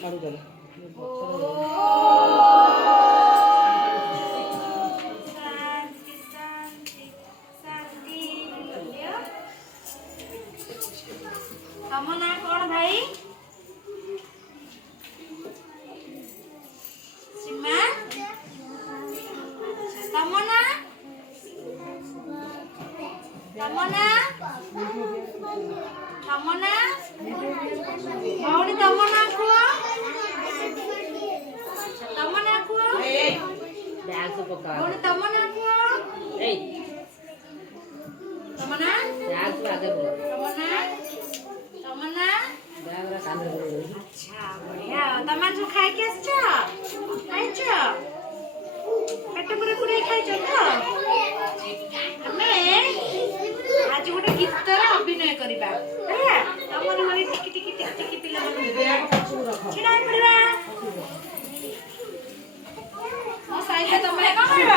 কারো গেল ତମ ନାଁ କଣ ଭାଇ? ସୀମା ତମ ନାଁ? ତମ ନାଁ? ତମ ନାଁ? ଭଉଣୀ ତମ ନାଁ କୁହ? ତମ ନାଁ କୁହ? ଭଉଣୀ ତମ ନାଁ କୁହ? ତମ ନାଁ? ତମ ନାଁ? ତମ ନାଁ? ଆଚ୍ଛା ବଢିଆ। ତମେ ସବୁ ଖାଇକି ଆସିଛ? ଖାଇଛ? ପେଟ ପୁରା ପୁରେଇ ଖାଇଛ ତ? ଆମେ ଆଜି ଗୋଟେ ଗୀତର ଅଭିନୟ କରିବା ହେଲା। ତମର ଭଳି ଟିକି ଟିକି ଟିକି ଟିକି ପିଲାମାନେ ଛିଡ଼ା ହେଇ ପଡ଼ିବା। ମୋ ସହିତ ତମେ କଣ କରିବ?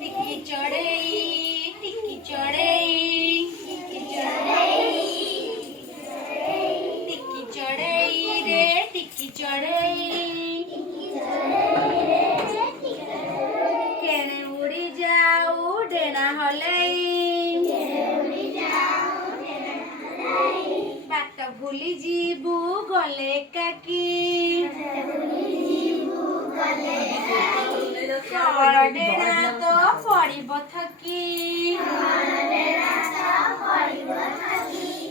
ଟିକି ଚଢ଼େଇ ଟିକି ଚଢ଼େଇ ଟିକି ଚଢ଼େଇ ରେ ଟିକି ଚଢ଼େଇ କେଣେ ଉଡ଼ି ଯାଉ ଡେଣା ହଲେଇ ବାଟ ଭୁଲି ଯିବୁ ଗଲେ ଏକାକି କଳ ଡେଣା ତ ପଡ଼ିବ ଥକି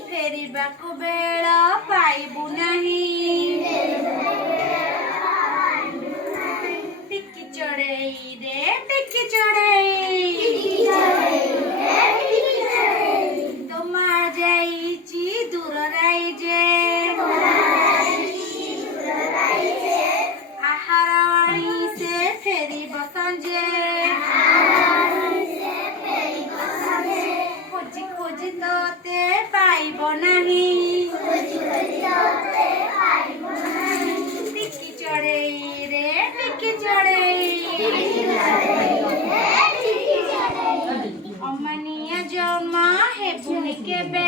ଫେରିବାକୁ ବେଳ ପାଇବୁ ନାହିଁ ଟିକି ଚଢ଼େଇ ରେ ଟିକି ଚଢ଼େଇ ତୋ ମା ଯାଇଛି ଦୂର ରାଇଜେ ଆହାର ଆଣି ସେ ଫେରିବ ସଞ୍ଜେ ଖୋଜି ଖୋଜି ତୋତେ ପାଇବ ନାହିଁ ଟିକି ଚଢ଼େଇ ରେ ଟିକି ଚଢ଼େଇ ଅମାନିଆ ଜନ୍ମ ହେବୁନି କେବେ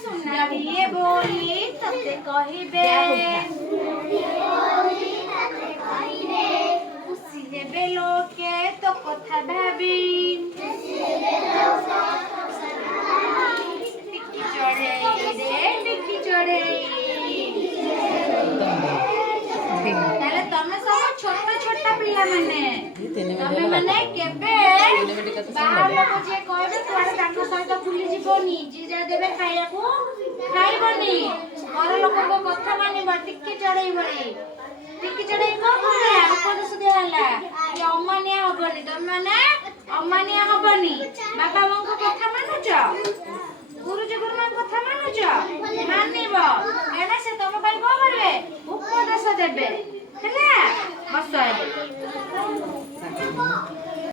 ସୁନାରିଏ ବୋଲି ତତେ କହିବେ ଖୁସି ହେବେ ଲୋକେ ତୋ କଥା ଭାବି ଟିକି ଚଢ଼େଇ ରେ ଟିକି ଚଢ଼େଇ ତାହେଲେ ତମେ ସବୁ ଛୋଟ ଛୋଟ ପିଲାମାନେ ତମେ ମାନେ କେବେ ବାହାର ଲୋକ ଯିଏ କହିବେ କୁଆଡେ ତାଙ୍କ ସହିତ ବୁଲି ଯିବନି ଯିଏ ଯାହା ଦେବେ ଖାଇବାକୁ ଖାଇବନି ଘର ଲୋକଙ୍କ କଥା ମାନିବ ଟିକି ଚଢ଼େଇ ଭଳି ଟିକି ଚଢ଼େଇ କଣ କଲା ଉପଦେଶ ଦିଆହେଲା କି ଅମାନିଆ ହବନି ତମେ ମାନେ ଅମାନିଆ ହବନି ବାପା ମାଙ୍କ କଥା ମାନୁଛ ଗୁରୁଜୀ ଗୁରୁମାଙ୍କ କଥା ମାନୁଛ ମାନିବ